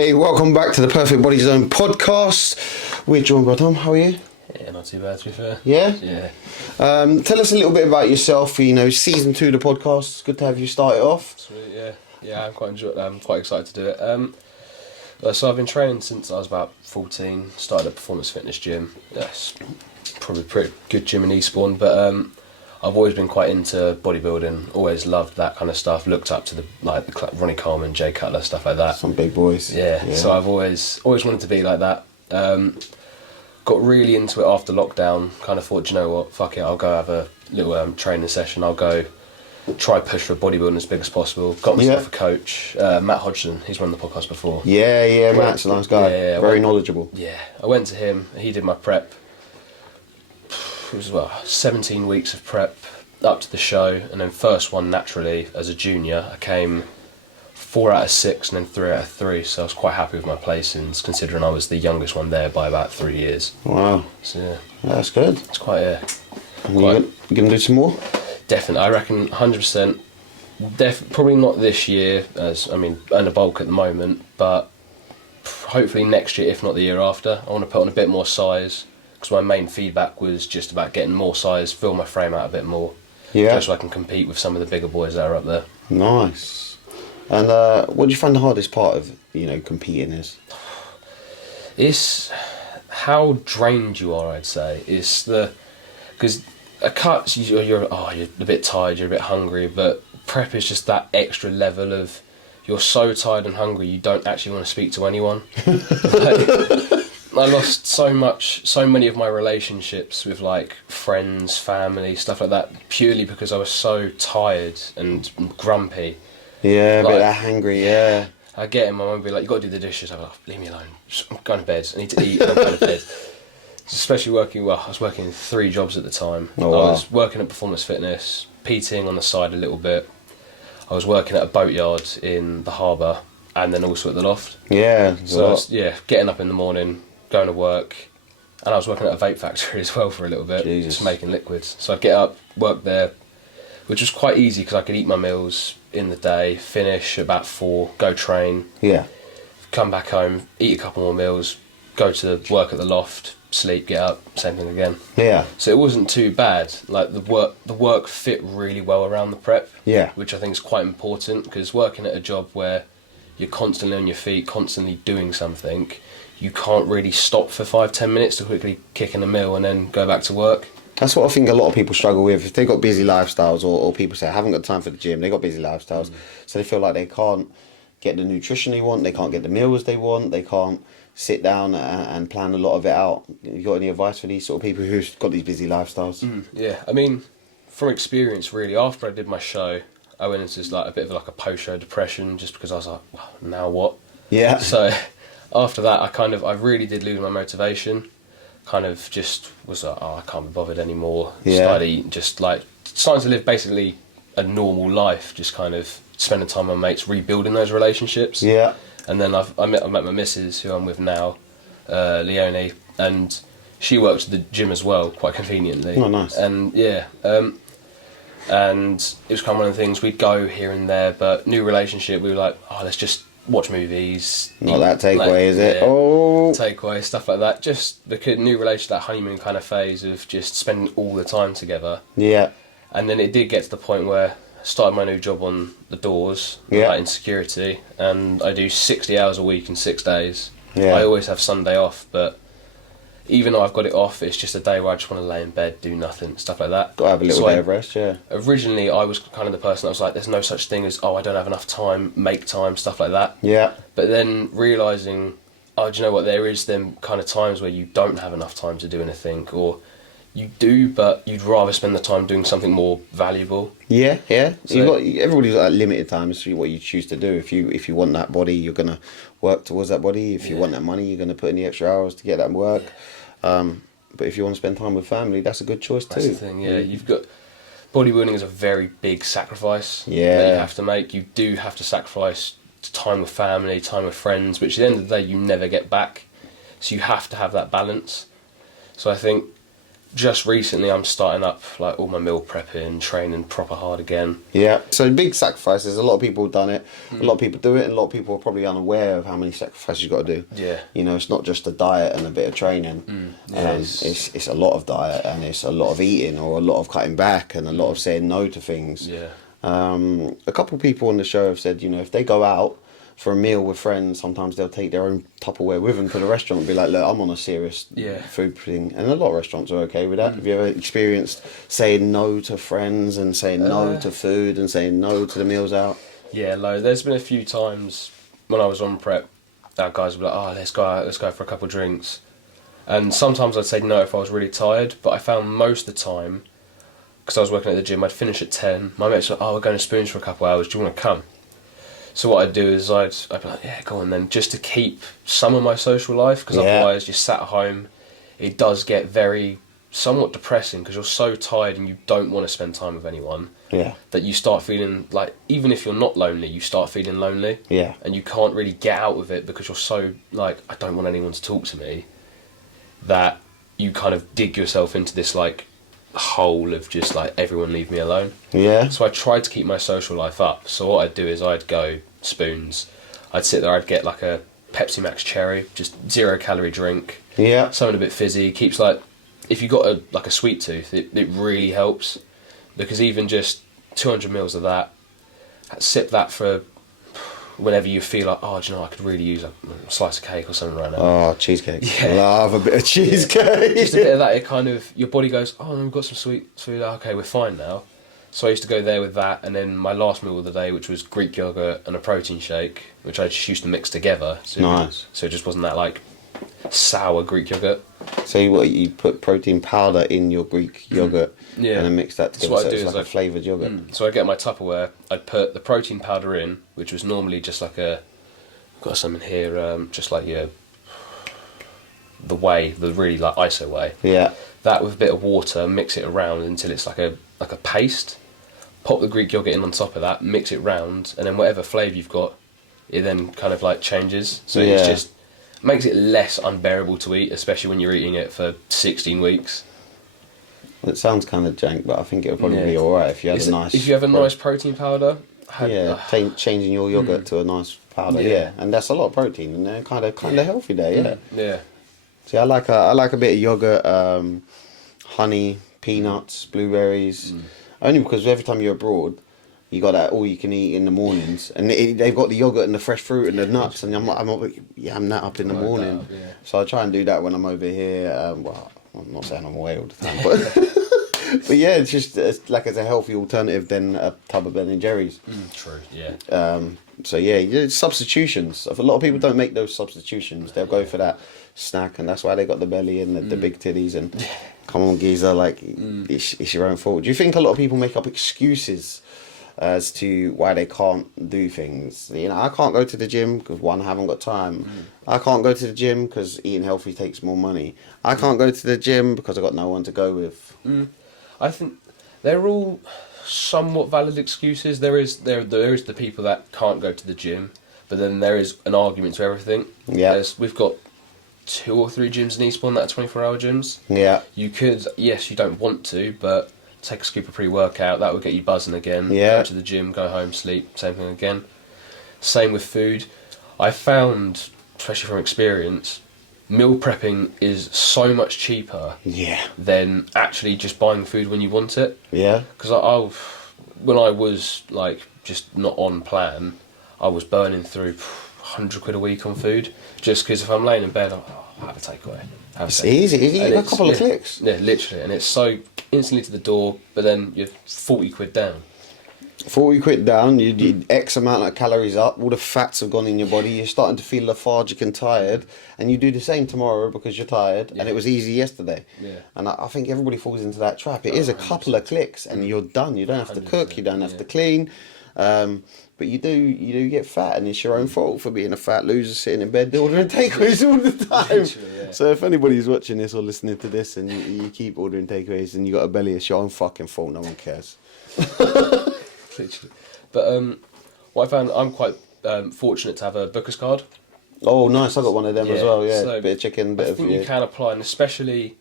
Hey, welcome back to the Perfect Body Zone podcast. We're joined by Dom. How are you? Yeah, not too bad to be fair. Yeah? Yeah. Tell us a little bit about yourself. You know, season 2 of the podcast. It's good to have you started off. Sweet, yeah. Yeah, I'm quite excited to do it. So I've been training since I was about 14. Started at Performance Fitness Gym. That's probably a pretty good gym in Eastbourne, but I've always been quite into bodybuilding. Always loved that kind of stuff. Looked up to the Ronnie Coleman, Jay Cutler, stuff like that. Some big boys. Yeah. So I've always wanted to be like that. Got really into it after lockdown. Kind of thought, you know what, fuck it, I'll go have a little training session. I'll go try push for bodybuilding as big as possible. Got myself a coach, Matt Hodgson. He's run the podcast before. Yeah, Matt's a nice guy. Yeah, very knowledgeable. Yeah, I went to him. He did my prep. It was 17 weeks of prep up to the show, and then first one naturally as a junior. I came 4 out of 6 and then 3 out of 3. So I was quite happy with my placings, considering I was the youngest one there by about 3 years. Wow. So yeah, that's good. it's quite You gonna do some more? Definitely, I reckon 100%. Probably not this year, in the bulk at the moment, but hopefully next year, if not the year after. I want to put on a bit more size, because my main feedback was just about getting more size, fill my frame out a bit more, just so I can compete with some of the bigger boys that are up there. Nice. And what do you find the hardest part of competing is? It's how drained you are. I'd say it's because a cut, you're a bit tired, you're a bit hungry, but prep is just that extra level of you're so tired and hungry you don't actually want to speak to anyone. I lost so many of my relationships with friends, family, stuff like that, purely because I was so tired and grumpy. Yeah, a bit that hangry, yeah. I get him, my mum would be like, you got to do the dishes. I'm like, leave me alone, I'm going to bed, I need to eat, I'm going to bed. Especially I was working 3 jobs at the time. Oh, wow. I was working at Performance Fitness, PTing on the side a little bit. I was working at a boatyard in the harbour, and then also at the loft. Yeah. So I was, getting up in the morning, going to work, and I was working at a vape factory as well for a little bit, just making liquids. So I'd get up, work there, which was quite easy because I could eat my meals in the day, finish about 4, go train, come back home, eat a couple more meals, go to work at the loft, sleep, get up, same thing again. Yeah. So it wasn't too bad. Like the work fit really well around the prep. Yeah. Which I think is quite important, because working at a job where you're constantly on your feet, constantly doing something, you can't really stop for 5-10 minutes to quickly kick in a meal and then go back to work. That's what I think a lot of people struggle with. If they've got busy lifestyles, or people say, I haven't got time for the gym, they've got busy lifestyles, so they feel like they can't get the nutrition they want, they can't get the meals they want, they can't sit down and plan a lot of it out. You got any advice for these sort of people who've got these busy lifestyles? Yeah, I mean, from experience really, after I did my show, I went into a bit of a post-show depression, just because I was like, well, now what? Yeah. So after that, I really did lose my motivation. Kind of just was like, I can't be bothered anymore. Yeah. Starting to live basically a normal life, just kind of spending time with my mates, rebuilding those relationships. Yeah. And then I met my missus, who I'm with now, Leonie, and she works at the gym as well, quite conveniently. Oh, nice. And and it was kind of one of the things, we'd go here and there, but new relationship, we were like, let's just watch movies. Not that takeaway, is it? Yeah, takeaway, stuff like that. Just the new relationship, that honeymoon kind of phase of just spending all the time together. Yeah. And then it did get to the point where I started my new job on the doors, in security, and I do 60 hours a week in 6 days. Yeah. I always have Sunday off, but even though I've got it off, it's just a day where I just want to lay in bed, do nothing, stuff like that. Got to have a little day of rest, yeah. Originally, I was kind of the person that was like, there's no such thing as, I don't have enough time, make time, stuff like that. Yeah. But then realising, do you know what, there is them kind of times where you don't have enough time to do anything, or you do, but you'd rather spend the time doing something more valuable. Yeah. So everybody's got limited time to what you choose to do. If you want that body, you're gonna work towards that body. If you want that money, you're gonna put in the extra hours to get that work. But if you want to spend time with family, that's a good choice too. That's the thing. Yeah, you've got bodybuilding is a very big sacrifice. that you have to make. You do have to sacrifice time with family, time with friends, which at the end of the day you never get back. So you have to have that balance. So I think just recently I'm starting up like all my meal prepping, training proper hard again. Yeah. So big sacrifices. A lot of people have done it. A lot of people do it, and a lot of people are probably unaware of how many sacrifices you've got to do. Yeah. You know, it's not just a diet and a bit of training. Yeah, it's a lot of diet, and it's a lot of eating, or a lot of cutting back, and a lot of saying no to things. Yeah. A couple of people on the show have said, you know, if they go out for a meal with friends, sometimes they'll take their own Tupperware with them to the restaurant and be like, look, I'm on a serious food thing. And a lot of restaurants are okay with that. Have you ever experienced saying no to friends and saying no to food and saying no to the meals out? Yeah, there's been a few times when I was on prep, our guys would be like, oh, let's go out, let's go for a couple of drinks. And sometimes I'd say no if I was really tired, but I found most of the time, because I was working at the gym, I'd finish at 10. My mates were like, oh, we're going to Spoons for a couple of hours, do you want to come? So what I'd do is I'd be like, yeah, go on then, just to keep some of my social life, because otherwise you're sat at home, it does get somewhat depressing, because you're so tired and you don't want to spend time with anyone, that you start feeling like, even if you're not lonely, you start feeling lonely, and you can't really get out of it because you're so like, I don't want anyone to talk to me, that you kind of dig yourself into this like hole of just like, everyone leave me alone. So I tried to keep my social life up. So what I'd do is I'd go Spoons, I'd sit there, I'd get like a Pepsi Max cherry, just 0 calorie drink, something a bit fizzy, keeps like, if you've got a sweet tooth, it really helps, because even just 200 mils of that, sip that for whenever you feel like, oh, do you know, I could really use a slice of cake or something right now. Oh, cheesecake. Yeah. Love a bit of cheesecake. Just a bit of that, it kind of, your body goes, oh, we've got some sweet food, okay, we're fine now. So I used to go there with that, and then my last meal of the day, which was Greek yogurt and a protein shake, which I just used to mix together. So nice. So it just wasn't that like sour Greek yogurt. So you put protein powder in your Greek yogurt, and then mix that together, so it's like a flavoured yogurt. So I'd get my Tupperware, I'd put the protein powder in, which was normally just like I've got some in here, just like the really like ISO whey. Yeah. That with a bit of water, mix it around until it's like a paste. Pop the Greek yogurt in on top of that, mix it round, and then whatever flavour you've got, it then kind of like changes. So it's just makes it less unbearable to eat, especially when you're eating it for 16 weeks. It sounds kind of jank, but I think it'll probably be alright if you had If you have a nice protein powder. Changing your yogurt to a nice powder, and that's a lot of protein, and they're kind of healthy there, See, I like a bit of yogurt, honey, peanuts, blueberries, only because every time you're abroad, you got that all you can eat in the mornings, and they've got the yogurt and the fresh fruit and the nuts, and I'm that up in the morning. So I try and do that when I'm over here. Well, I'm not saying I'm away all the time, but but yeah, it's like a healthy alternative than a tub of Ben and Jerry's. True. Yeah. So yeah, substitutions. A lot of people don't make those substitutions. They'll go for that snack, and that's why they got the belly and the big titties. And come on, geezer, like it's your own fault. Do you think a lot of people make up excuses as to why they can't do things? You know, I can't go to the gym because one, I haven't got time. I can't go to the gym because eating healthy takes more money. I can't go to the gym because I've got no one to go with. I think they're all somewhat valid excuses. There is the people that can't go to the gym, but then there is an argument to everything. We've got 2 or 3 gyms in Eastbourne that are 24-hour gyms. You could, yes, you don't want to, but take a scoop of pre-workout, that would get you buzzing again. Go to the gym, go home, sleep, same thing again. Same with food. I found, especially from experience, meal prepping is so much cheaper than actually just buying food when you want it. Because when I was like just not on plan, I was burning through 100 quid a week on food, just because if I'm laying in bed, I'll have a takeaway. It's easy. You got a couple of clicks. Yeah, literally, and it's so instantly to the door, but then you're 40 quid down. 40 quid down, you did X amount of calories up, all the fats have gone in your body, you're starting to feel lethargic and tired, and you do the same tomorrow because you're tired, and it was easy yesterday. And I think everybody falls into that trap. It is a couple of clicks and you're done. You don't have to cook, you don't have to clean, but you do get fat, and it's your own fault for being a fat loser sitting in bed ordering takeaways all the time. So if anybody's watching this or listening to this and you keep ordering takeaways and you got a belly, it's your own fucking fault, no one cares. Literally. But what I found, I'm quite fortunate to have a booker's card. Oh, nice! I got one of them as well. Yeah, so bit of chicken, bit of. I think you can apply, and especially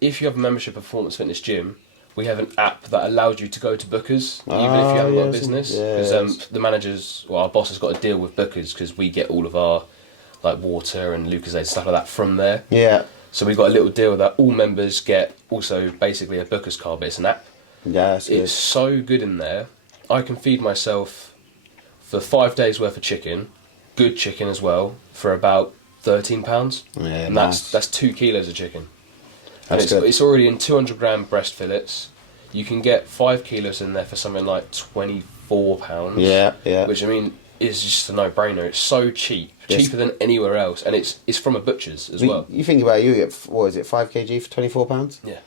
if you have a membership of Performance Fitness Gym, we have an app that allows you to go to bookers, even if you haven't got a business. Because the managers, our boss has got a deal with bookers because we get all of our like water and Lucozade, stuff like that from there. Yeah. So we've got a little deal that all members get also basically a booker's card, but it's an app. Yeah, it's so good in there. I can feed myself for 5 days worth of chicken, good chicken as well, for about £13. Yeah, and nice. that's 2 kilos of chicken. And That's good. it's already in 200 gram breast fillets. You can get 5 kilos in there for something like £24. Yeah. Which I mean is just a no-brainer. It's so cheap, cheaper than anywhere else, and it's from a butcher's as well. You think about it, you get, what is it, 5 kg for £24? Yeah.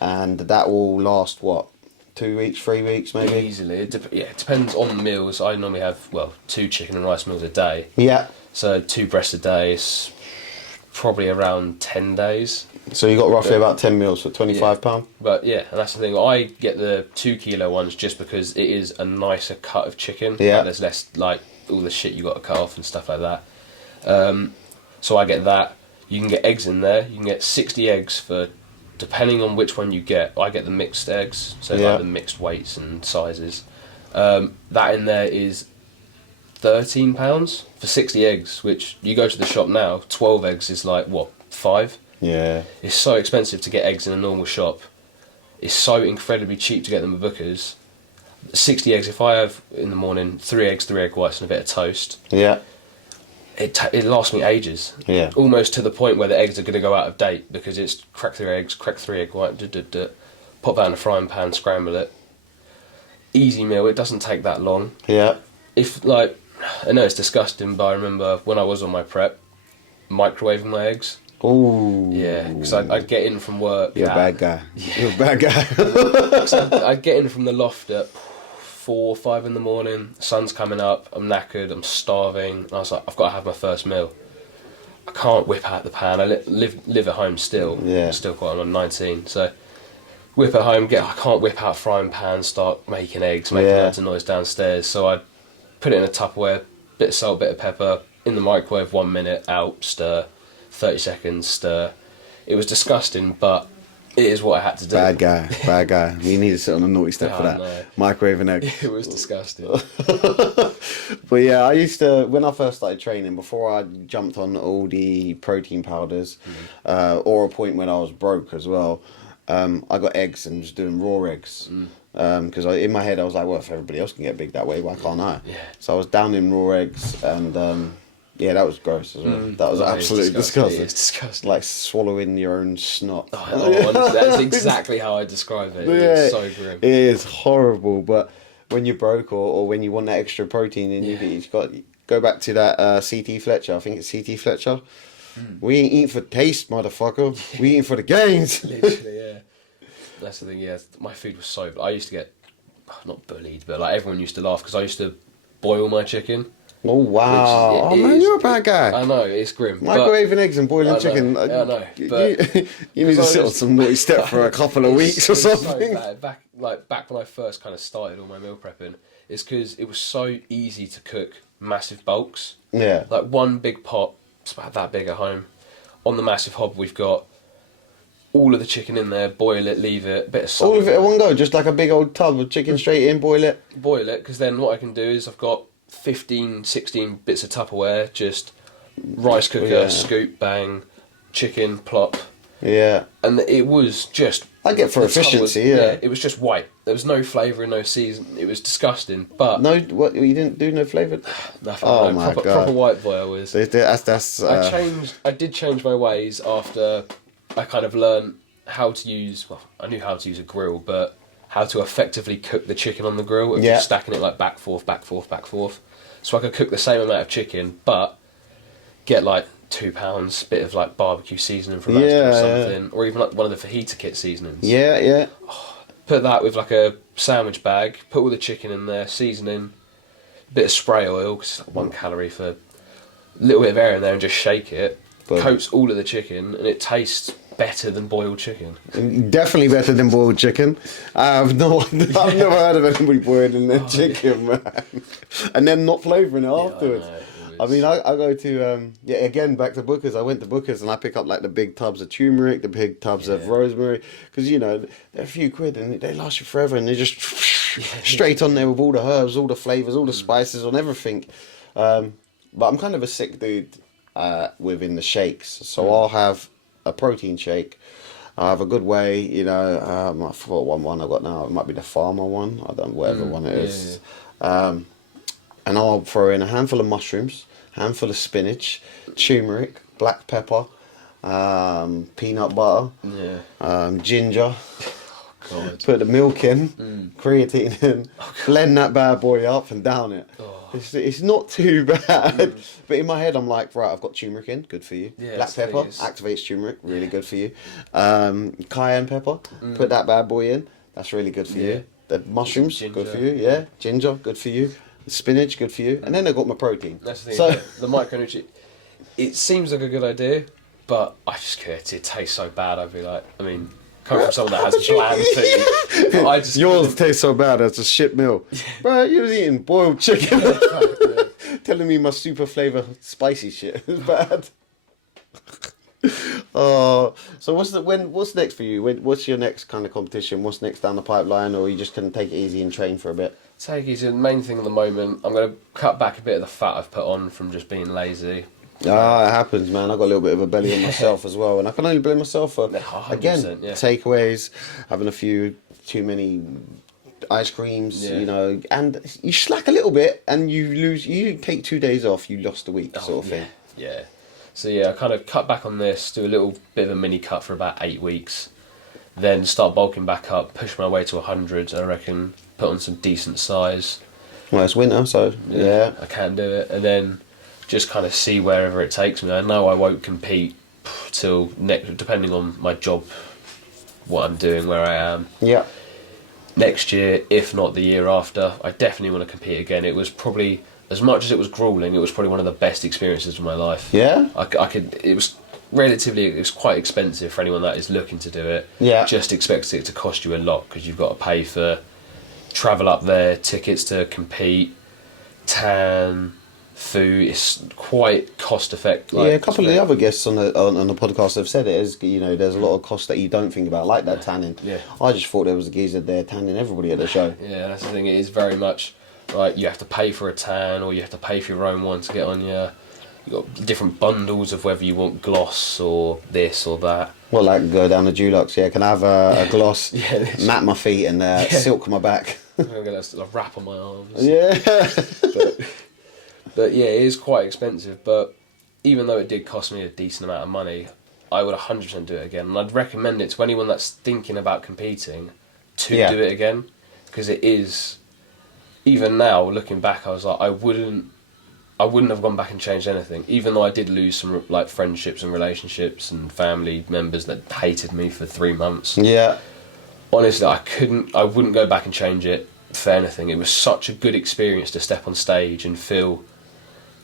And that will last, what, 2 weeks, 3 weeks maybe? Easily. It depends on the meals. I normally have, 2 chicken and rice meals a day. Yeah. So 2 breasts a day is probably around 10 days. So you got roughly about 10 meals for £25? But yeah, and that's the thing. I get the 2 kilo ones just because it is a nicer cut of chicken. Yeah. Like, there's less, like, all the shit you got to cut off and stuff like that. So I get that. You can get eggs in there. You can get 60 eggs for, depending on which one you get. I get the mixed eggs, so like the mixed weights and sizes. That in there is £13 for 60 eggs, which you go to the shop now, 12 eggs is like, what, 5? Yeah. It's so expensive to get eggs in a normal shop. It's so incredibly cheap to get them at Booker's. 60 eggs, if I have in the morning 3 eggs, 3 egg whites and a bit of toast, Yeah. it lasts me ages. Yeah. Almost to the point where the eggs are going to go out of date because it's crack 3 eggs, crack 3 egg white, pop that in a frying pan, scramble it. Easy meal, it doesn't take that long. Yeah. If, like, I know it's disgusting, but I remember when I was on my prep, microwaving my eggs. Ooh. Yeah, because I'd get in from work. You're a bad guy. Yeah. You're a bad guy. I'd get in from the loft at 4 or 5 in the morning. The sun's coming up. I'm knackered. I'm starving. And I was like, I've got to have my first meal. I can't whip out the pan. I live at home still. Yeah. I'm still quite. I'm 19, so whip at home. I can't whip out a frying pan. Start making eggs, making loads of noise downstairs. So I put it in a Tupperware. Bit of salt, bit of pepper. In the microwave. 1 minute. Out. Stir. 30 seconds, stir. It was disgusting, but it is what I had to do. Bad guy. You need to sit on a naughty step for that. No. Microwave and egg. It was disgusting. But yeah, I used to, when I first started training, before I jumped on all the protein powders, or a point when I was broke as well, I got eggs and was doing raw eggs. Because in my head I was like, well, if everybody else can get big that way, why can't I? Yeah. So I was down in raw eggs and... yeah, that was gross as well. That was absolutely disgusting. It's disgusting. Like swallowing your own snot. Honestly, that's exactly how I describe it. It's so grim. It is horrible, but when you're broke or when you want that extra protein in you, you've got go back to that CT Fletcher. I think it's CT Fletcher. We ain't eating for taste, motherfucker. We eating for the gains. Literally, yeah. That's the thing, yeah. My food was so... I used to get... not bullied, but like everyone used to laugh because I used to boil my chicken. Oh, wow. Which Man, you're a bad guy. I know, it's grim. Microwaving eggs and boiling chicken. I know. But you need to sit on some naughty step for a couple of weeks or something. So bad. Back when I first kind of started all my meal prepping, it's because it was so easy to cook massive bulks. Yeah. Like one big pot, it's about that big at home. On the massive hob, we've got all of the chicken in there, boil it, leave it, a bit of salt. All of it at one go, just like a big old tub of chicken straight in, boil it. Boil it, because then what I can do is I've got 15, 16 bits of Tupperware, just rice cooker, scoop, bang, chicken, plop. Yeah. And it was just... I get for efficiency, yeah. It was just white. There was no flavour and no season. It was disgusting, but... No, what, you didn't do no flavour? Nothing. Oh no, my God. Proper white boy I was. That's I did change my ways after I kind of learned how to use... Well, I knew how to use a grill, but... how to effectively cook the chicken on the grill and just stacking it like back, forth. So I could cook the same amount of chicken, but get like £2, bit of like barbecue seasoning from Asda or something, or even like one of the fajita kit seasonings. Yeah. Put that with like a sandwich bag, put all the chicken in there, seasoning, bit of spray oil, because it's like 1 calorie for a little bit of air in there, and just shake it. Coats all of the chicken, and it tastes better than boiled chicken. Definitely better than boiled chicken. I've never heard of anybody boiling their chicken, man. And then not flavouring it afterwards. I mean, I go to again, back to Booker's. I went to Booker's and I pick up like the big tubs of turmeric, the big tubs of rosemary, because they're a few quid and they last you forever, and they're just straight on there with all the herbs, all the flavors, all the spices on everything. But I'm kind of a sick dude within the shakes, so I'll have a protein shake. I have a good whey, I forgot one I got now. It might be the farmer one. I don't know, whatever one it is. And I'll throw in a handful of mushrooms, handful of spinach, turmeric, black pepper, peanut butter, ginger. God. Put the milk in, creatine in, blend that bad boy up and down it. Oh. It's not too bad. But in my head, I'm like, right, I've got turmeric in, good for you. Yeah, black pepper, activates turmeric, really good for you. Cayenne pepper, put that bad boy in, that's really good for you. The mushrooms, good for you, Ginger, good for you. Spinach, good for you. And then I got my protein. That's the thing, the micronutrient. It seems like a good idea, but I just can't. It tastes so bad. I'd be like, coming from someone that has bland food. Yours tastes so bad, that's a shit meal. Bro, you was eating boiled chicken. Telling me my super flavour spicy shit is bad. So what's next for you? What's your next kind of competition? What's next down the pipeline, or are you just going to take it easy and train for a bit? Take it easy. The main thing at the moment, I'm going to cut back a bit of the fat I've put on from just being lazy. It happens, man. I got a little bit of a belly on myself as well, and I can only blame myself for takeaways, having a few too many ice creams, and you slack a little bit, and you take 2 days off, you lost a week, sort of thing. Yeah. So I kind of cut back on this, do a little bit of a mini cut for about 8 weeks, then start bulking back up, push my way to 100. I reckon, put on some decent size. Well, it's winter, so I can do it, and then just kind of see wherever it takes me. I know I won't compete till next, depending on my job, what I'm doing, where I am. Yeah. Next year, if not the year after, I definitely want to compete again. It was probably, as much as it was grueling, it was probably one of the best experiences of my life. Yeah? It was quite expensive for anyone that is looking to do it. Yeah. Just expect it to cost you a lot, because you've got to pay for travel up there, tickets to compete, tan, food. It's quite cost effective. A couple of the other guests on the podcast have said it is, there's a lot of costs that you don't think about, like that tanning. Yeah. I just thought there was a geezer there tanning everybody at the show. Yeah, that's the thing. It is very much like you have to pay for a tan, or you have to pay for your own one to get on your. You've got different bundles of whether you want gloss or this or that. Well, like go down to Dulux, can I have a gloss, mat my feet and silk my back. I'm going to get a wrap on my arms. Yeah. But it is quite expensive. But even though it did cost me a decent amount of money, I would 100% do it again. And I'd recommend it to anyone that's thinking about competing to do it again. Because it is, even now, looking back, I was like, I wouldn't have gone back and changed anything. Even though I did lose some like friendships and relationships and family members that hated me for 3 months. Yeah. Honestly, I wouldn't go back and change it for anything. It was such a good experience to step on stage and feel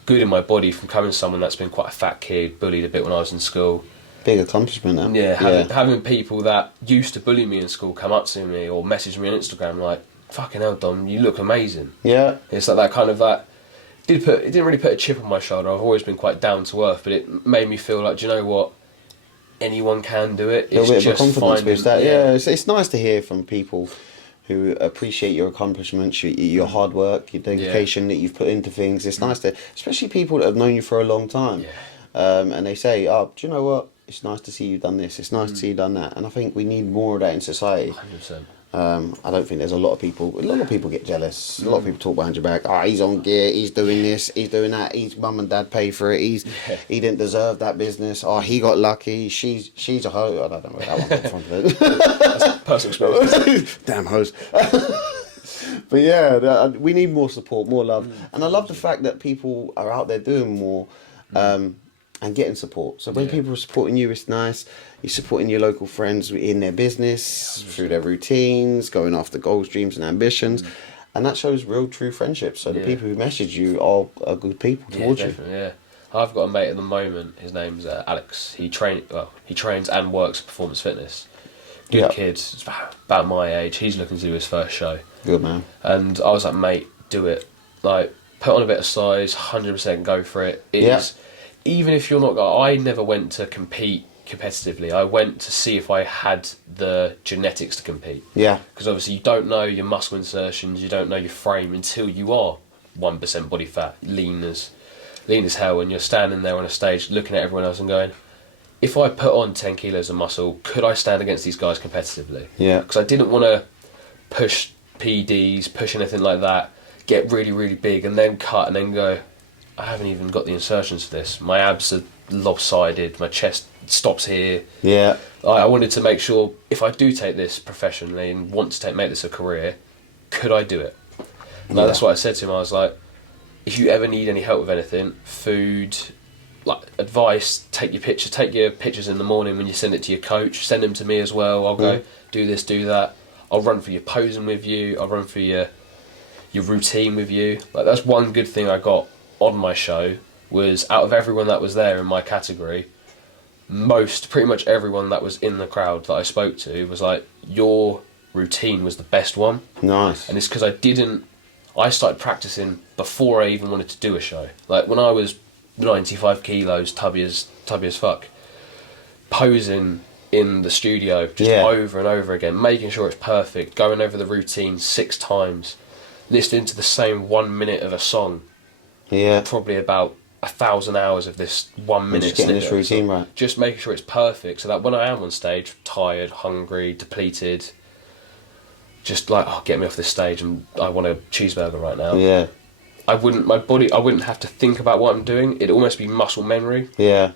good in my body from coming to someone that's been quite a fat kid, bullied a bit when I was in school. Big accomplishment, now. Yeah, having people that used to bully me in school come up to me or message me on Instagram like, fucking hell, Dom, you look amazing. Yeah. It's like that kind of that. It didn't really put a chip on my shoulder. I've always been quite down to earth, but it made me feel like, do you know what? Anyone can do it. It's just a confidence boost. It's nice to hear from people who appreciate your accomplishments, your hard work, your dedication that you've put into things. It's nice to, especially people that have known you for a long time, and they say, "Oh, do you know what? It's nice to see you done this. It's nice to see you done that." And I think we need more of that in society. 100%. I don't think there's a lot of people get jealous. A lot of people talk behind your back. He's on gear, he's doing this, he's doing that, his mum and dad paid for it, he didn't deserve that business, he got lucky, she's a hoe. I don't know where that one comes from. That's personal experience. Damn hoes. But we need more support, more love. And I love the fact that people are out there doing more and getting support. So when people are supporting you, it's nice. You're supporting your local friends in their business, through their routines, going after goals, dreams and ambitions. And that shows real, true friendships. So the people who message you are good people towards you. Yeah. I've got a mate at the moment, his name's Alex. He trains and works performance fitness. Good kid, it's about my age. He's looking to do his first show. Good man. And I was like, mate, do it. Like, put on a bit of size, 100% go for it. Even if you're not, I never went to compete competitively. I went to see if I had the genetics to compete. Yeah. Because obviously you don't know your muscle insertions, you don't know your frame until you are 1% body fat, lean as hell, and you're standing there on a stage looking at everyone else and going, if I put on 10 kilos of muscle, could I stand against these guys competitively? Yeah. Because I didn't want to push PDs, push anything like that, get really, really big and then cut and then go, I haven't even got the insertions for this. My abs are lopsided, my chest stops here. Yeah. I wanted to make sure if I do take this professionally and want to make this a career, could I do it? No, that's what I said to him. I was like, if you ever need any help with anything, food, like advice, take your pictures in the morning when you send it to your coach, send them to me as well. I'll go, do this, do that. I'll run through your posing with you. I'll run through your routine with you. Like, that's one good thing I got on my show, was out of everyone that was there in my category, pretty much everyone that was in the crowd that I spoke to was like, your routine was the best one. Nice. And it's because I started practicing before I even wanted to do a show. Like, when I was 95 kilos, tubby as fuck, posing in the studio just over and over again, making sure it's perfect, going over the routine 6 times, listening to the same 1 minute of a song. Yeah. Probably about 1,000 hours of this 1 minute. Just getting this routine right. Just making sure it's perfect so that when I am on stage, tired, hungry, depleted, just like, get me off this stage and I want a cheeseburger right now. Yeah. I wouldn't have to think about what I'm doing. It'd almost be muscle memory. Yeah.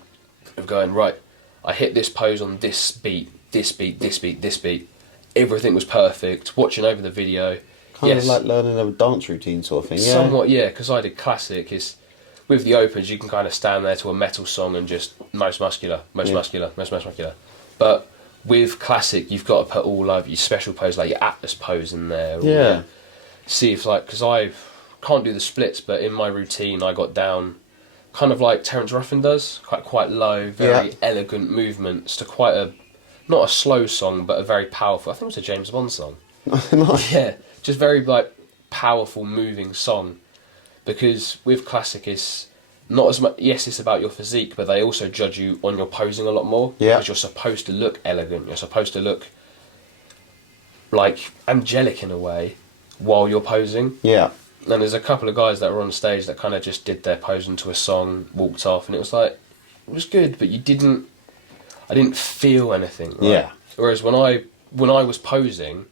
Of going, right, I hit this pose on this beat. Everything was perfect. Watching over the video. Kind of like learning a dance routine sort of thing, yeah? Somewhat, yeah, because I did classic. With the opens, you can kind of stand there to a metal song and just most muscular. But with classic, you've got to put all over your special pose, like your Atlas pose in there. Yeah. See if, like, because I can't do the splits, but in my routine, I got down kind of like Terence Ruffin does, quite low, very elegant movements to quite not a slow song, but a very powerful, I think it was a James Bond song. Nice. Yeah, just very, like, powerful, moving song. Because with classic, it's not as much, yes, it's about your physique, but they also judge you on your posing a lot more. Yeah. Because you're supposed to look elegant, you're supposed to look, like, angelic in a way while you're posing. Yeah. And there's a couple of guys that were on stage that kind of just did their posing to a song, walked off, and it was like, it was good, but I didn't feel anything. Right? Yeah. Whereas when I was posing,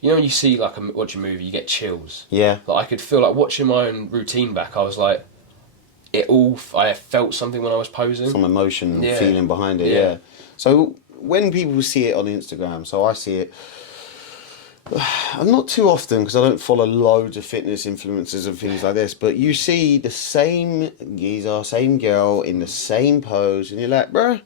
you know, when you see, like, watch a movie, you get chills. Yeah. Like, I could feel, like, watching my own routine back, I was like, I felt something when I was posing. Some emotion and feeling behind it, yeah. So when people see it on Instagram, so I see it, not too often because I don't follow loads of fitness influencers and things like this, but you see the same geezer, same girl in the same pose, and you're like, bruh,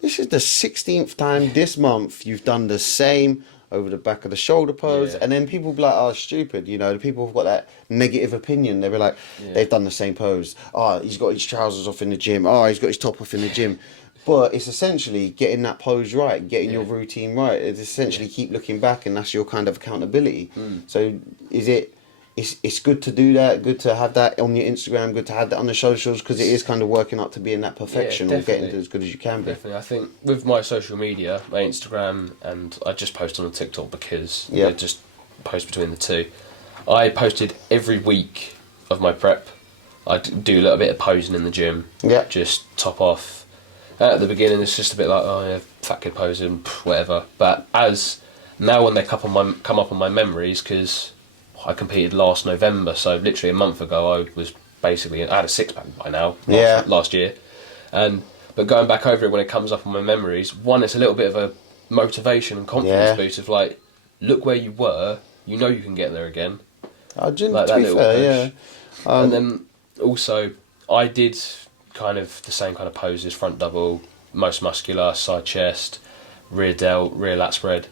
this is the 16th time this month you've done the same over the back of the shoulder pose, and then people be like, oh, stupid, you know, the people who've got that negative opinion, they'll be like, they've done the same pose, oh, he's got his trousers off in the gym, oh, he's got his top off in the gym. But it's essentially getting that pose right, getting your routine right. It's essentially keep looking back, and that's your kind of accountability. So it's good to do that, good to have that on your Instagram, good to have that on the socials, because it is kind of working up to being that perfection or getting to as good as you can be. Definitely. I think with my social media, my Instagram, and I just post on TikTok because I just post between the two. I posted every week of my prep. I do a little bit of posing in the gym. Yeah. Just top off. At the beginning, it's just a bit like, oh yeah, fat kid posing, whatever. But as now, when they come up on my memories, because I competed last November, so literally a month ago, I had a 6-pack by now. Last year, but going back over it when it comes up on my memories, one, it's a little bit of a motivation and confidence boost of like, look where you were, you know you can get there again. To be fair, and then also I did kind of the same kind of poses: front double, most muscular, side chest, rear delt, rear lat spread.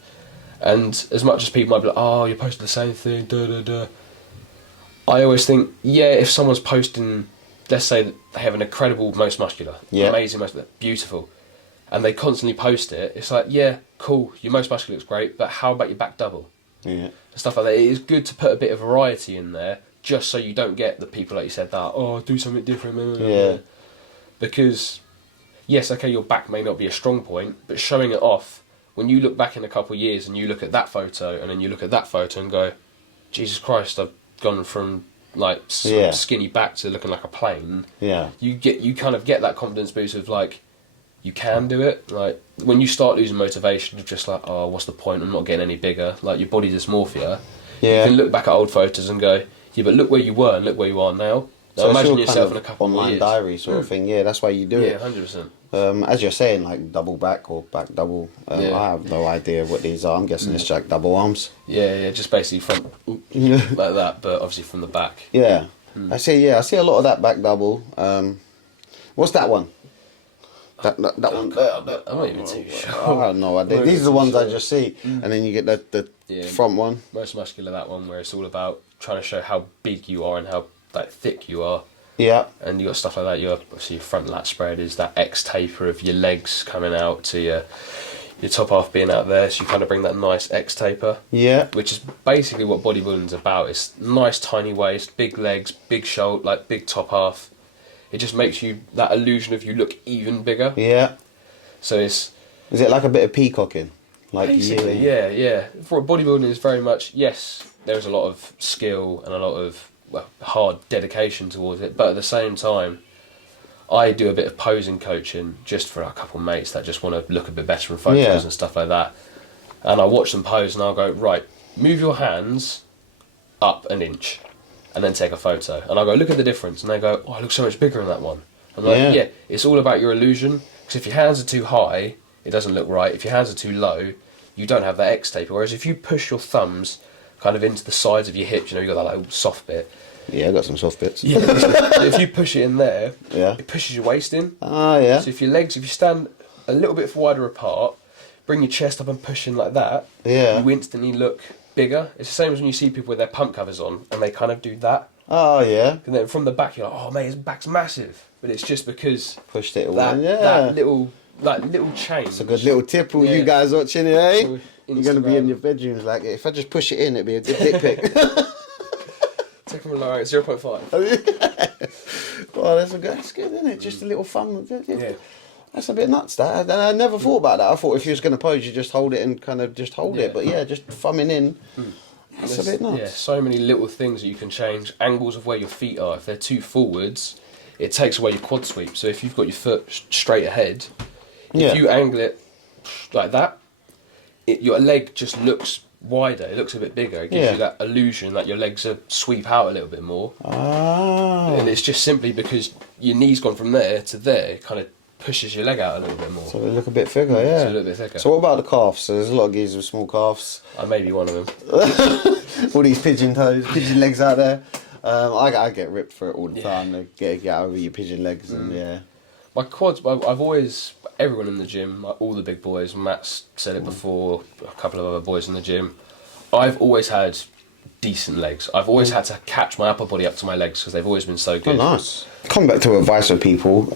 And as much as people might be like, oh, you're posting the same thing, I always think, if someone's posting, let's say that they have an incredible most muscular, amazing most muscular, beautiful, and they constantly post it, it's like, cool, your most muscular looks great, but how about your back double? Yeah. And stuff like that. It is good to put a bit of variety in there, just so you don't get the people like you said that do something different. Yeah. Because yes, okay, your back may not be a strong point, but showing it off, when you look back in a couple of years and you look at that photo and then you look at that photo and go, Jesus Christ, I've gone from like skinny back to looking like a plane. Yeah. You kind of get that confidence boost of like, you can do it. Like when you start losing motivation of just like, oh, what's the point? I'm not getting any bigger. Like your body dysmorphia. Yeah. You can look back at old photos and go, yeah, but look where you were and look where you are now. So imagine it's yourself kind in a of couple of online years. diary sort of thing. Yeah, that's why you do it. Yeah, 100%. As you're saying, like double back or back double. I have no idea what these are. I'm guessing it's Jack double arms. Yeah, just basically front like that, but obviously from the back. Yeah, I see a lot of that back double. What's that one? That one. I'm not even too sure. I have no idea. These are the ones I just see, and then you get the front one. Most muscular, that one, where it's all about trying to show how big you are and how like thick you are. Yeah. And you got stuff like that. Obviously your front lat spread is that X taper of your legs coming out to your top half being out there. So you kind of bring that nice X taper. Yeah. Which is basically what bodybuilding's about. It's nice tiny waist, big legs, big shoulder, like big top half. It just makes you that illusion of you look even bigger. Yeah. So it's. Is it like a bit of peacocking? Like basically, yeah. For bodybuilding is very much, yes, there's a lot of skill and a lot of hard dedication towards it, but at the same time I do a bit of posing coaching just for a couple of mates that just want to look a bit better in photos and stuff like that, and I watch them pose and I'll go, right, move your hands up an inch and then take a photo, and I'll go, look at the difference, and they go, oh, I look so much bigger in that one. I'm like, yeah, it's all about your illusion, because if your hands are too high it doesn't look right, if your hands are too low you don't have that X taper, whereas if you push your thumbs kind of into the sides of your hips, you got that little soft bit. Yeah, I got some soft bits. Yeah, if you push it in there, it pushes your waist in. Ah, yeah. So if you stand a little bit wider apart, bring your chest up and push in like that, you instantly look bigger. It's the same as when you see people with their pump covers on and they kind of do that. Oh, yeah. And then from the back you're like, oh mate, his back's massive. But it's just because pushed it all that, in, that little change. It's a good little tip for you guys watching it, eh? So you're going to be in your bedrooms like, if I just push it in, it'd be a good dick pic. Take them like 0.5. Well, that's good, isn't it? Just a little fun. Yeah. That's a bit nuts, that. And I never thought about that. I thought if you was going to pose, you just hold it and kind of just hold it. But just thumbing in, that's a bit nuts. Yeah, so many little things that you can change. Angles of where your feet are. If they're too forwards, it takes away your quad sweep. So if you've got your foot straight ahead, if you angle it like that, your leg just looks wider, it looks a bit bigger, it gives you that illusion that your legs are sweep out a little bit more. And it's just simply because your knee's gone from there to there, it kind of pushes your leg out a little bit more. So they look a bit thicker, So a little bit thicker. So what about the calves? So there's a lot of geezers with small calves. I may be one of them. All these pigeon toes, pigeon legs out there. I get ripped for it all the time. They get over your pigeon legs and My quads, I've always, everyone in the gym, like all the big boys, Matt's said it before, a couple of other boys in the gym, I've always had decent legs. I've always had to catch my upper body up to my legs because they've always been so good. Oh, nice. Come back to advice for people,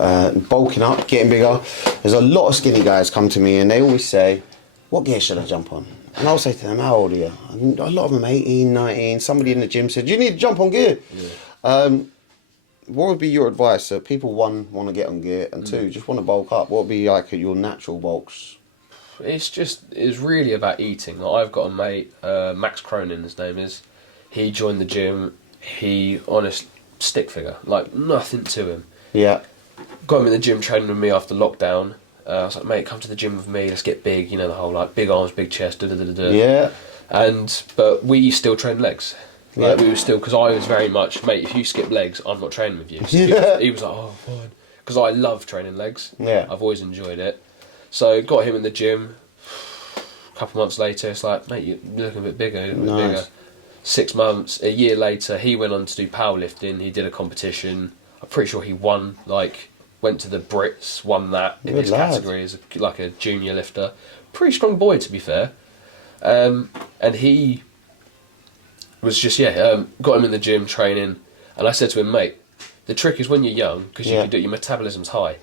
bulking up, getting bigger. There's a lot of skinny guys come to me and they always say, what gear should I jump on? And I'll say to them, how old are you? And a lot of them 18, 19. Somebody in the gym said, you need to jump on gear. What would be your advice? So people, one, want to get on gear, and two, just want to bulk up. What would be like your natural bulks? It's really about eating. Like I've got a mate, Max Cronin, his name is. He joined the gym. He, honest, stick figure, like nothing to him. Yeah. Got him in the gym training with me after lockdown. I was like, mate, come to the gym with me. Let's get big. You know the whole like big arms, big chest. Yeah. But we still train legs. Like we were still, because I was very much, mate, if you skip legs, I'm not training with you. So he was like, oh, fine. Because I love training legs. Yeah. I've always enjoyed it. So got him in the gym. A couple months later, it's like, mate, you're looking a bit bigger. You're looking a bit bigger. 6 months, a year later, he went on to do powerlifting. He did a competition. I'm pretty sure he won, like, went to the Brits, won that in his category as like a junior lifter. Pretty strong boy, to be fair. And he was just, got him in the gym training. And I said to him, mate, the trick is when you're young, because you can do, your metabolism's high.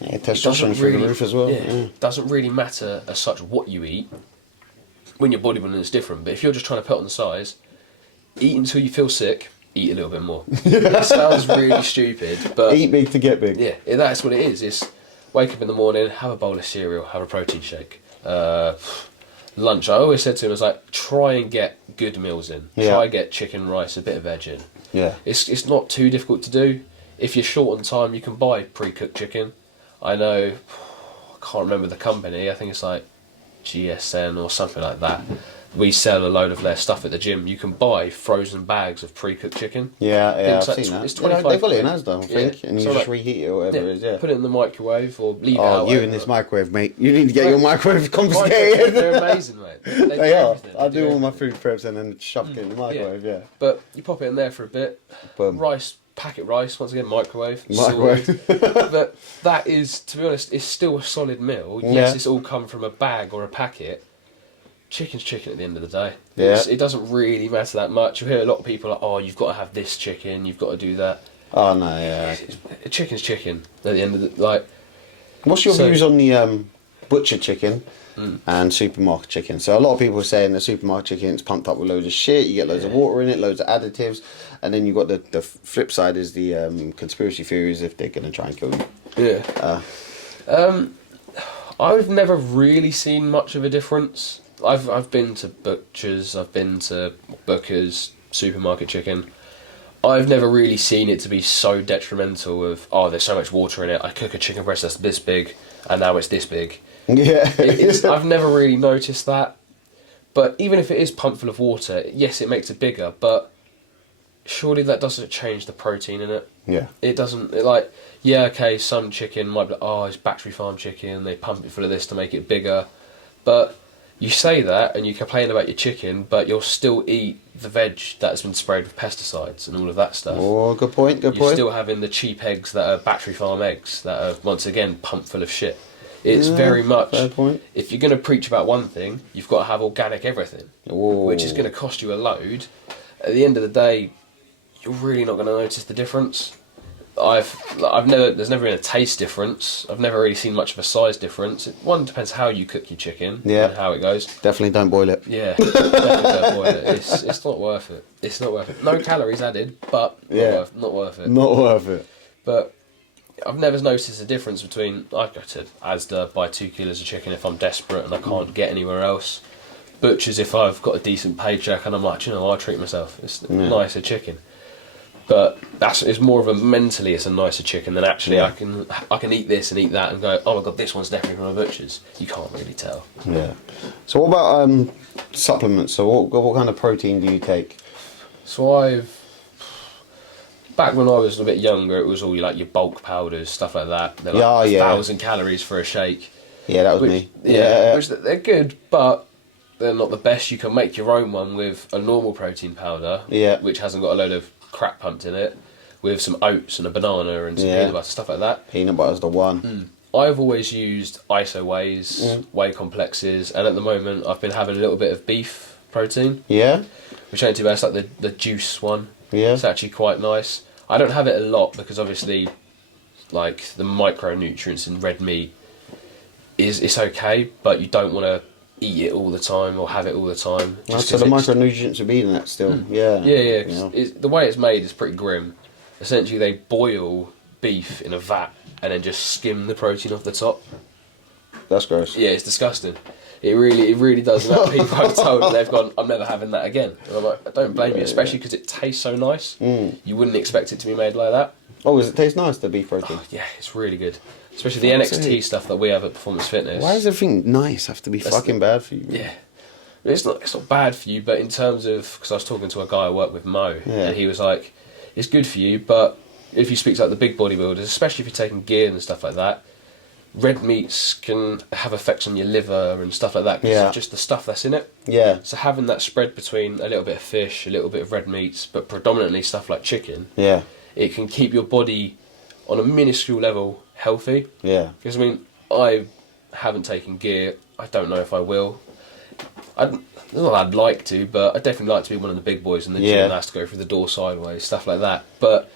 Yeah, testosterone through the roof as well. It doesn't really matter as such what you eat. When you're bodybuilding, it's different. But if you're just trying to put on the size, eat until you feel sick, eat a little bit more. It sounds really stupid, but Eat big to get big. yeah, that's what it is. It's wake up in the morning, have a bowl of cereal, have a protein shake. Lunch, I always said to him, I was like, try and get good meals in. Yeah. Try and get chicken, rice, a bit of veg in. Yeah. It's not too difficult to do. If you're short on time, you can buy pre-cooked chicken. I know, I can't remember the company, I think it's like GSN or something like that. We sell a load of their stuff at the gym. You can buy frozen bags of pre-cooked chicken. Yeah, Things I've like seen that. it's They've got it in Asda, I think, and you So just like- reheat it or whatever it is, yeah. Put it in the microwave or leave it Oh, out. you over. in this microwave, mate. You need to get your microwave Microwaves, confiscated. they're amazing, mate. They do are. everything. I They do all my everything. food preps and then shove it in the microwave, yeah. But you pop it in there for a bit. Boom. Rice, packet rice, once again, microwave. Microwave. sorted. But that is, to be honest, it's still a solid meal. Yes, Yeah. it's all come from a bag or a packet. Chicken's chicken at the end of the day. Yeah. It doesn't really matter that much. You hear a lot of people like, oh, you've got to have this chicken, you've got to do that. Oh, no, yeah. Chicken's chicken at the end of the, like, What's your So- views on the butcher chicken and supermarket chicken? So a lot of people are saying the supermarket chicken is pumped up with loads of shit. You get loads of water in it, loads of additives, and then you got the flip side is the conspiracy theories if they're gonna try and kill you. yeah. I've never really seen much of a difference. I've been to butchers, I've been to Booker's, supermarket chicken. I've never really seen it to be so detrimental of, oh, there's so much water in it, I cook a chicken breast that's this big, and now it's this big. Yeah, I've never really noticed that. But even if it is pumped full of water, yes, it makes it bigger, but surely that doesn't change the protein in it. yeah, It doesn't, like, yeah, okay, some chicken might be like, oh, it's battery farm chicken, they pump it full of this to make it bigger. But you say that and you complain about your chicken, but you'll still eat the veg that's been sprayed with pesticides and all of that stuff. Oh, good point. Good You're point. still having the cheap eggs that are battery farm eggs that are, once again, pumped full of shit. It's Yeah, very much, fair point. if you're going to preach about one thing, you've got to have organic everything, Ooh. which is going to cost you a load. At the end of the day, you're really not going to notice the difference. There's never been a taste difference. I've never really seen much of a size difference. One depends how you cook your chicken Yeah. and how it goes. Definitely don't boil it. Yeah, definitely don't boil it. It's not worth it. It's not worth it. No calories added, but Yeah. not worth it. Not worth it. But I've never noticed a difference between, I go to Asda, buy 2 kilos of chicken if I'm desperate and I can't get anywhere else. Butchers if I've got a decent paycheck and I'm like, you know, I'll treat myself. It's nicer chicken. But it's more of a mentally, it's a nicer chicken than actually Yeah. I can eat this and eat that and go, oh my god, this one's definitely from a butcher's. You can't really tell. Yeah. So what about supplements? So what kind of protein do you take? So back when I was a bit younger, it was all like your bulk powders, stuff like that. They're like 1,000 calories for a shake. Yeah, that was Which, me. yeah, which they're good, but they're not the best. You can make your own one with a normal protein powder, Yeah. which hasn't got a load of crap pumped in it, with some oats and a banana and some Yeah. peanut butter, stuff like that. Peanut butter's the one. I've always used iso wheys, whey complexes, and at the moment I've been having a little bit of beef protein, Yeah? which ain't too bad. It's like the juice one. Yeah. It's actually quite nice. I don't have it a lot because obviously, like, the micronutrients in red meat it's okay, but you don't want to eat it all the time or have it all the time. So 'cause the it's- micronutrients are being in that still. Yeah. Yeah. You know. The way it's made is pretty grim. Essentially, they boil beef in a vat and then just skim the protein off the top. That's gross. Yeah, it's disgusting. It really does. The amount of people I've told that they've gone, I'm never having that again. And I'm like, I don't blame you, especially because it tastes so nice. You wouldn't expect it to be made like that. Oh, does it taste nice, the beef protein? Yeah, it's really good. Especially the NXT stuff that we have at Performance Fitness. Why does everything nice have to be fucking bad for you? Yeah. It's not bad for you, but in terms of, because I was talking to a guy I work with, Mo, and he was like, it's good for you, but if you speak to like the big bodybuilders, especially if you're taking gear and stuff like that, red meats can have effects on your liver and stuff like that because of just the stuff that's in it. Yeah. So having that spread between a little bit of fish, a little bit of red meats, but predominantly stuff like chicken, Yeah. it can keep your body on a minuscule level healthy. Yeah. Because I mean, I haven't taken gear. I don't know if I will. I'd like to, but I'd definitely like to be one of the big boys in the gym that has to go through the door sideways, stuff like that. But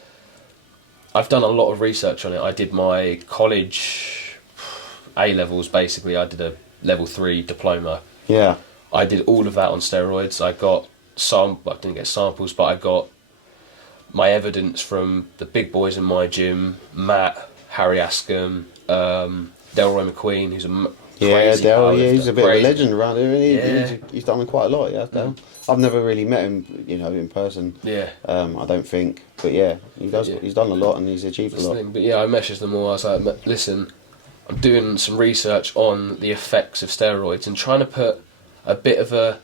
I've done a lot of research on it. I did my college A-levels, basically. I did a level 3 diploma. Yeah. I did all of that on steroids. I got I didn't get samples, but I got my evidence from the big boys in my gym, Matt, Harry Askham, Delroy McQueen, who's a crazy powerlifter, he's a bit of a crazy. legend around here, and Yeah. he's done quite a lot. Yeah, Del. I've never really met him, in person. Yeah. I don't think, but yeah, he does. Yeah. He's done a lot, and he's achieved a lot. But yeah, I messaged them all. I was like, listen, I'm doing some research on the effects of steroids and trying to put a bit of a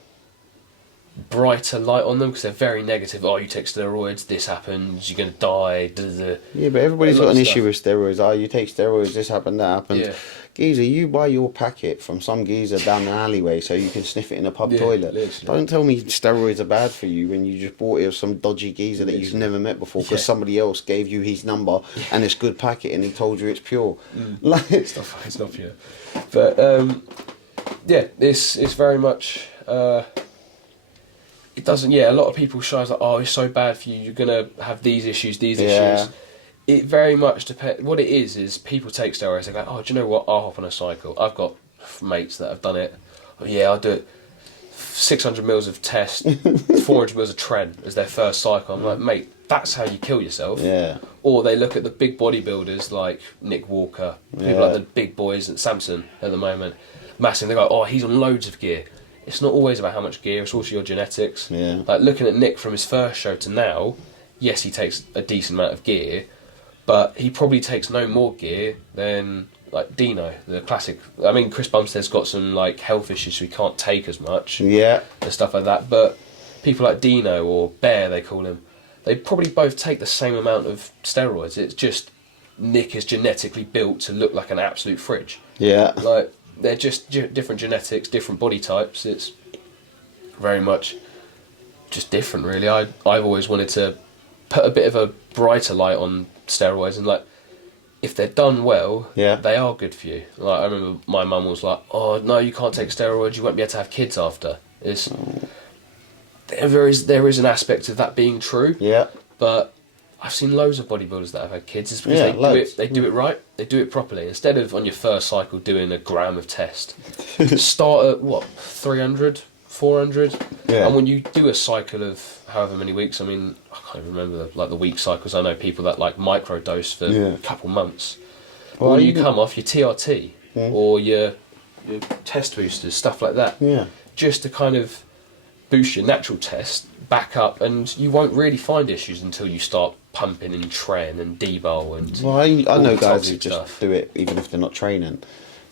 brighter light on them, because they're very negative. Oh, you take steroids, this happens, you're going to die. Yeah, but everybody's got an stuff. issue with steroids. Oh, you take steroids, this happened, that happened. Yeah. Geezer, you buy your packet from some geezer down the alleyway so you can sniff it in a pub toilet. Literally. Don't tell me steroids are bad for you when you just bought it of some dodgy geezer that you've never met before because somebody else gave you his number and it's good packet and he told you it's pure. Like, It's not pure. But yeah, it's very much. It doesn't. Yeah, a lot of people shy like, oh, it's so bad for you. You're gonna have these issues, issues. It very much depends. What it is people take steroids. They go, oh, do you know what? I'll hop on a cycle. I've got mates that have done it. Oh, yeah, I'll do it. 600 mils of test, 400 mils of tren as their first cycle. I'm like, mate, that's how you kill yourself. Yeah. Or they look at the big bodybuilders like Nick Walker, people like the big boys at Samson at the moment, massive. They go, oh, he's on loads of gear. It's not always about how much gear. It's also your genetics. Yeah. Like looking at Nick from his first show to now, yes, he takes a decent amount of gear, but he probably takes no more gear than like Dino, the classic. I mean, Chris Bumstead's got some like health issues, so he can't take as much. Yeah. And stuff like that. But people like Dino or Bear, they call him, they probably both take the same amount of steroids. It's just Nick is genetically built to look like an absolute fridge. Yeah. Like they're just different genetics, different body types. It's very much just different, really. I've always wanted to put a bit of a brighter light on steroids, and like if they're done well, they are good for you. Like I remember my mum was like, "Oh no, you can't take steroids. You won't be able to have kids after." There is an aspect of that being true. Yeah. But I've seen loads of bodybuilders that have had kids. It's because they do it right. They do it properly. Instead of on your first cycle doing a gram of test, start at what 300, 400. Yeah. And when you do a cycle of however many weeks, I mean, I can't remember like the week cycles. I know people that like microdose for a couple months. Well, when you come off your TRT or your test boosters, stuff like that, just to kind of boost your natural test back up, and you won't really find issues until you start pumping and tren and debol and. Well, I know guys who toxic just stuff. do it even if they're not training.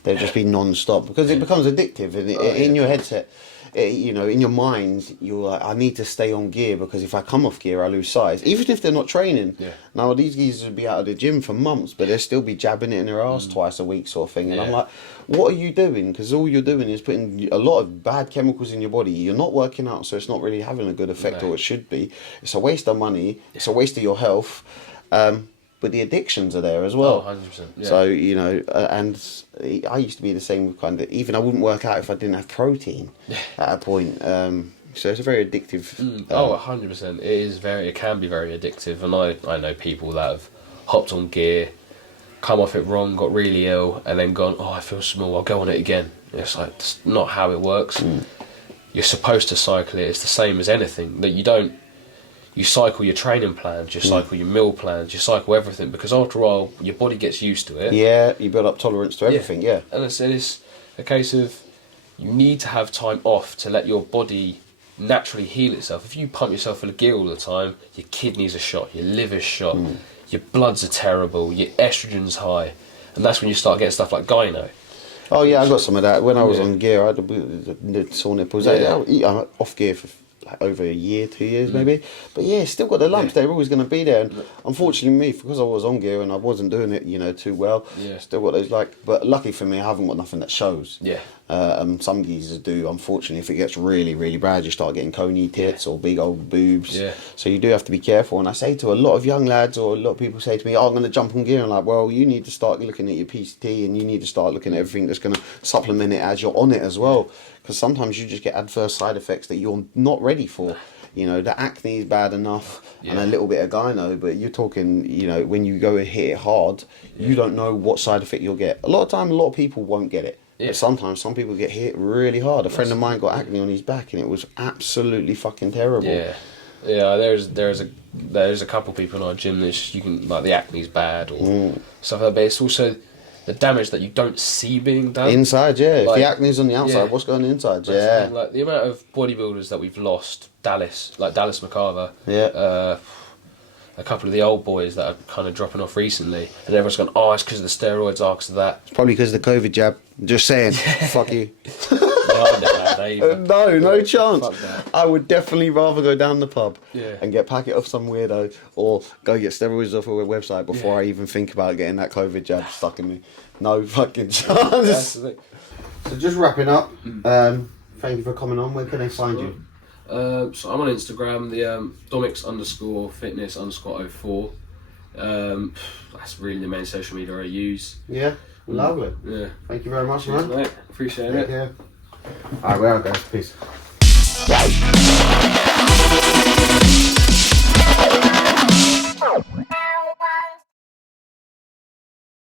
They'll just be non-stop because it becomes addictive, and in your headset, in your mind, you're like, I need to stay on gear because if I come off gear, I lose size. Even if they're not training. Yeah. Now these geezers would be out of the gym for months, but they'll still be jabbing it in their arse twice a week, sort of thing. And I'm like, what are you doing? Because all you're doing is putting a lot of bad chemicals in your body. You're not working out, so it's not really having a good effect, or it should be. It's a waste of money. It's a waste of your health. But the addictions are there as well. Oh, 100%. Yeah. So, and I used to be the same kind of, even I wouldn't work out if I didn't have protein at a point. So it's a very addictive. 100%. It can be very addictive. And I know people that have hopped on gear, come off it wrong, got really ill, and then gone, oh, I feel small, I'll go on it again. It's like, that's not how it works. You're supposed to cycle it. It's the same as anything. That you cycle your training plans, you cycle your meal plans, you cycle everything, because after a while your body gets used to it. Yeah, you build up tolerance to everything, And it's a case of you need to have time off to let your body naturally heal itself. If you pump yourself full of gear all the time, your kidneys are shot, your liver's shot, your bloods are terrible, your estrogen's high, and that's when you start getting stuff like gyno. Oh yeah, I got some of that. When I was on gear, I had the sore nipples. I'm off gear for over a year, 2 years maybe, but still got the lumps. They're always going to be there, and unfortunately me, because I was on gear and I wasn't doing it too well, still got those, but lucky for me I haven't got nothing that shows. Some geezers do. Unfortunately, if it gets really really bad, you start getting coney tits or big old boobs, so you do have to be careful. And I say to a lot of young lads, or a lot of people say to me, oh, I'm going to jump on gear, and I'm like, well, you need to start looking at your PCT, and you need to start looking at everything that's going to supplement it as you're on it as well, because sometimes you just get adverse side effects that you're not ready for. The acne is bad enough, and a little bit of gyno, but you're talking, when you go and hit it hard, you don't know what side effect you'll get. A lot of time, a lot of people won't get it. But sometimes some people get hit really hard. A friend of mine got acne on his back, and it was absolutely fucking terrible. Yeah, there's a couple people in our gym that you can, like, the acne's bad or stuff like that, but it's also the damage that you don't see being done. Inside, yeah. Like, if the acne's on the outside, yeah. what's going on inside? That's the Yeah. thing, like, the amount of bodybuilders that we've lost, Dallas McCarver, Yeah. a couple of the old boys that are kind of dropping off recently, and everyone's gone, oh, it's because of the steroids, oh, because of that. It's probably because of the COVID jab. Just saying. Fuck you. No, I never had that either. No chance. Fuck that. I would definitely rather go down the pub Yeah. and get packet off some weirdo or go get steroids off a website before I even think about getting that COVID jab stuck in me. No fucking That's chance. the thing. So just wrapping up, thank you for coming on. Where can they find you? So I'm on Instagram, the Domix_fitness_04. That's really the main social media I use. Yeah, lovely. Yeah. Thank you very much, Cheers, man. mate. Appreciate Take it. care. Alright, we're out, guys. Peace.